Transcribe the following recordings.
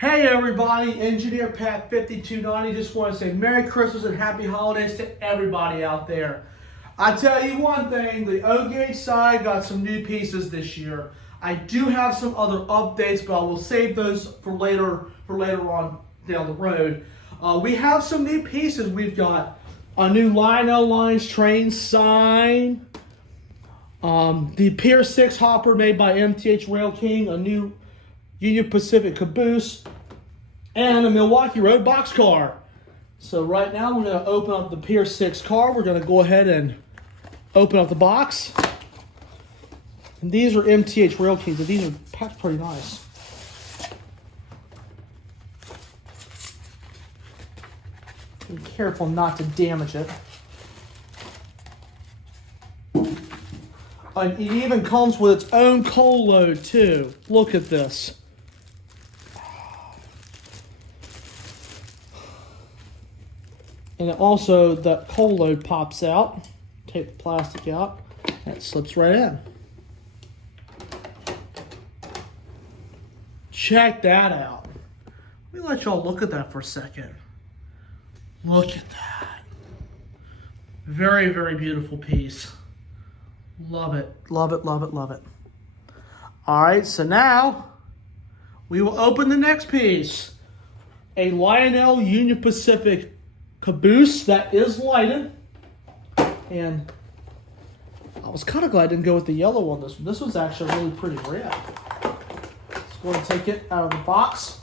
Hey everybody, Engineer Pat 5290. Just want to say Merry Christmas and Happy Holidays to everybody out there. I tell you one thing, the O-Gauge side got some new pieces this year. I do have some other updates, but I will save those for later on down the road. We have some new pieces. We've got a new Lionel Lines train sign, the Pier 6 hopper made by MTH Rail King, a new Union Pacific Caboose, and a Milwaukee Road boxcar. So right now we're going to open up the Pier 6 car. We're going to go ahead and open up the box. And these are MTH Rail Kings, but these are packed pretty nice. Be careful not to damage it. And it even comes with its own coal load too. Look at this. And also the coal load pops out. Take the plastic out and it slips right in. Check that out. Let me let y'all look at that for a second. Look at that. Very, very beautiful piece. Love it, love it, love it, love it. All right, so now we will open the next piece. A Lionel Union Pacific Caboose that is lighted. And I was kind of glad I didn't go with the yellow on this one. This one's actually really pretty red. So we're going to take it out of the box.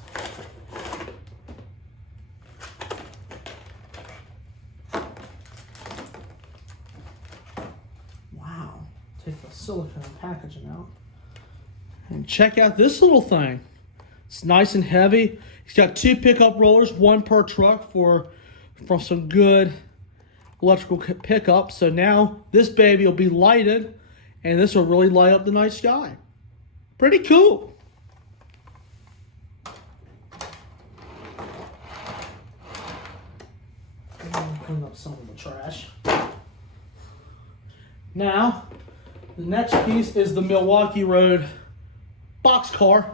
Wow. Take the silicone packaging out. And check out this little thing. It's nice and heavy. It's got 2 pickup rollers, 1 per truck for some good electrical pickup. So now this baby will be lighted and this will really light up the night sky. Pretty cool. Clean up some of the trash. Now, the next piece is the Milwaukee Road boxcar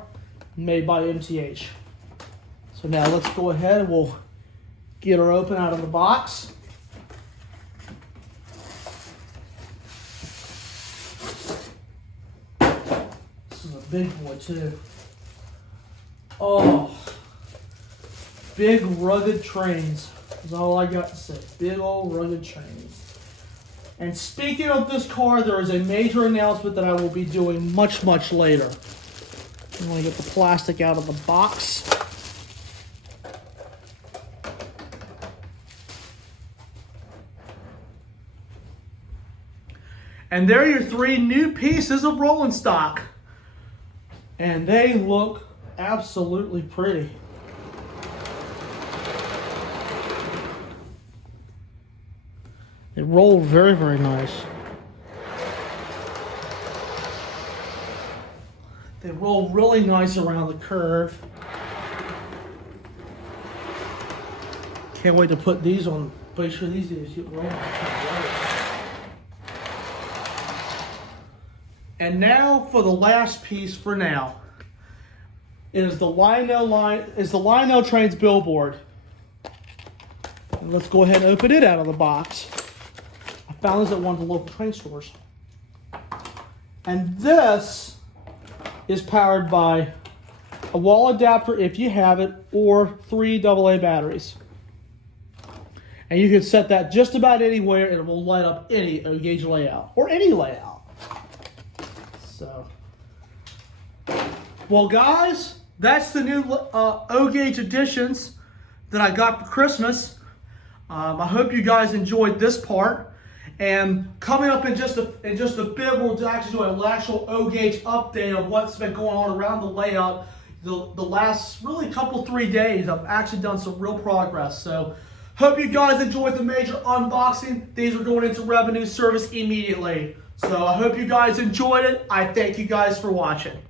made by MTH. So now let's go ahead and we'll get her open out of the box. This is a big boy too. Oh, big rugged trains is all I got to say. Big old rugged trains. And speaking of this car, there is a major announcement that I will be doing much, much later. I'm going to get the plastic out of the box. And there are your 3 new pieces of rolling stock. And they look absolutely pretty. They roll very, very nice. They roll really nice around the curve. Can't wait to put these on. Make sure these get rolling. And now for the last piece for now. It is the Lionel Trains billboard. And let's go ahead and open it out of the box. I found this at one of the local train stores. And this is powered by a wall adapter if you have it, or 3 AA batteries. And you can set that just about anywhere and it will light up any O-Gauge layout, or any layout. So, well guys, that's the new O-Gauge editions that I got for Christmas. I hope you guys enjoyed this part. And coming up in just a bit, we'll actually do an actual O-Gauge update of what's been going on around the layout. The last really couple 3 days, I've actually done some real progress. So, hope you guys enjoyed the major unboxing. These are going into revenue service immediately. So I hope you guys enjoyed it. I thank you guys for watching.